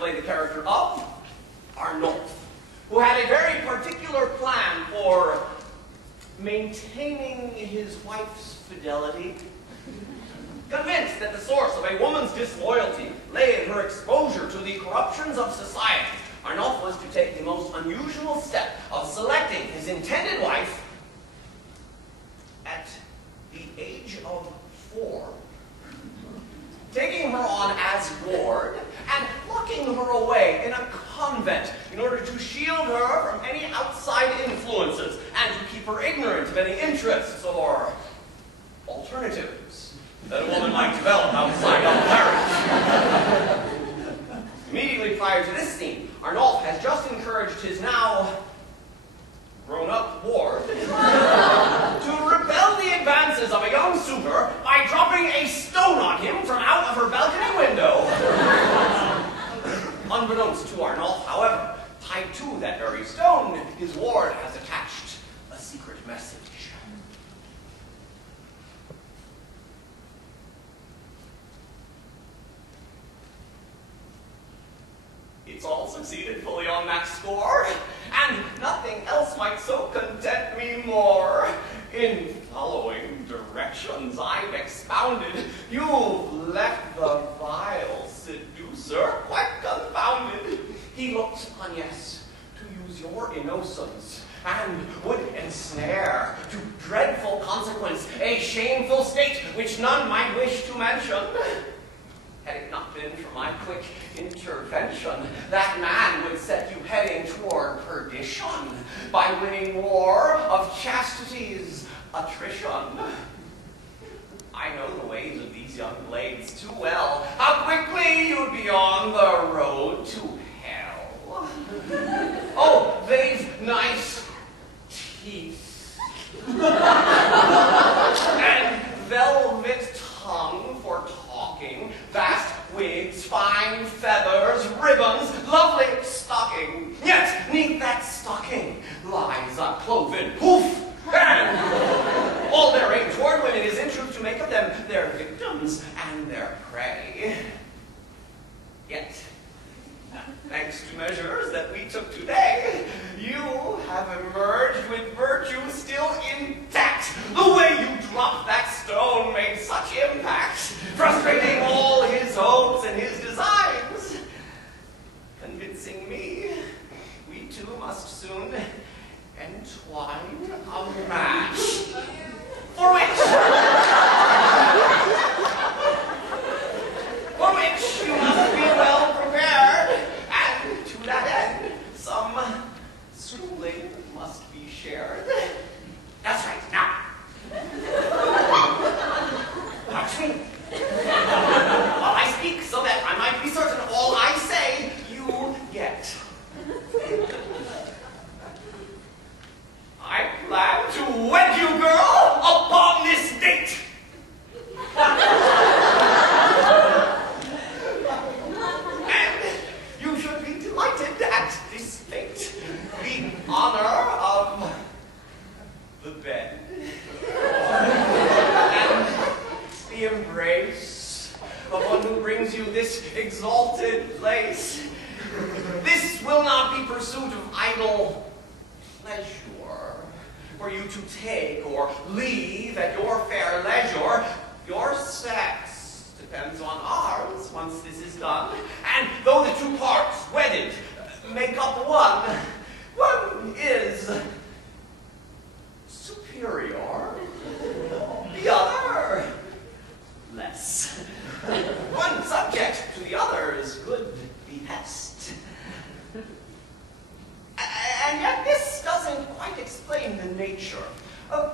play the character of Arnulf, who had a very particular plan for maintaining his wife's fidelity. Convinced that the source of a woman's disloyalty lay in her exposure to the corruptions of society, Arnulf was to take the most unusual step of selecting his intended wife at the age of 4, taking her on as ward and locking her away in a convent in order to shield her from any outside influences and to keep her ignorant of any interests or alternatives that a woman might develop outside of marriage. Immediately prior to this scene, Arnulf has just encouraged his now grown-up ward to repel the advances of a young suitor by dropping a stone on him from out of her balcony window. Unbeknownst to Arnulf, however, tied to that very stone, his ward has attached a secret message. It's all succeeded fully on that score, and nothing else might so content me more. In following directions I've expounded, you've left the vile seducer quite confounded. He looks upon, yes, to use your innocence, and would ensnare to dreadful consequence a shameful state which none might wish to mention. Had it not been for my quick intervention, that man would set you heading toward perdition by winning war of chastity's attrition. I know the ways of these young blades too well, how quickly you'd be on the road to hell. Oh, they've nice teeth and velvet tongue for talking, vast wigs, fine feathers, ribbons, lovely stocking. Yet, neath that stocking lies a cloven hoof. And all their aim toward women is in truth to make of them their victims and their prey. Yet, thanks to measures that we took today, you have emerged with virtue still intact. The way you dropped that stone made such impact, frustrating all his hopes and his designs, convincing me we two must soon entwine a match, for which you must be well prepared, and to that end, some schooling must be shared. That's right, now. Watch me. While I speak, so that I might be certain all I say you get. I plan to wed you, girl, upon this date. And you should be delighted at this fate, the honor of the bed and the embrace of one who brings you this exalted place. This will not be pursuit of idle pleasure, for you to take or leave at your fair leisure. Your sex depends on ours once this is done, and though the two parts wedded make up one is superior, the other less. One subject to the other's good behest. And yet this doesn't quite explain the nature of...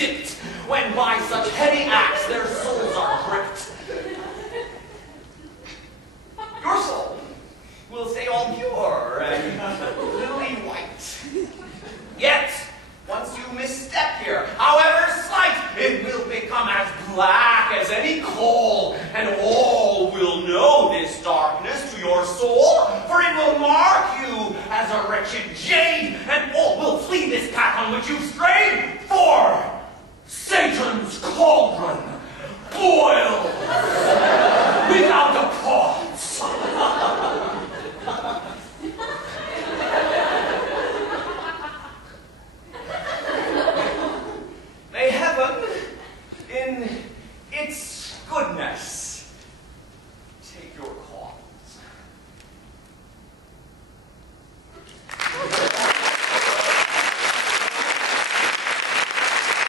dipped, when by such heady acts their souls are gripped. Your soul will stay all pure and lily white. Yet, once you misstep here, however slight, it will become as black as any coal, and all will know this darkness to your soul, for it will mark you as a wretched jade, and all will flee this path on which you've strayed, for Satan's cauldron boils without a pause. May heaven, in its goodness,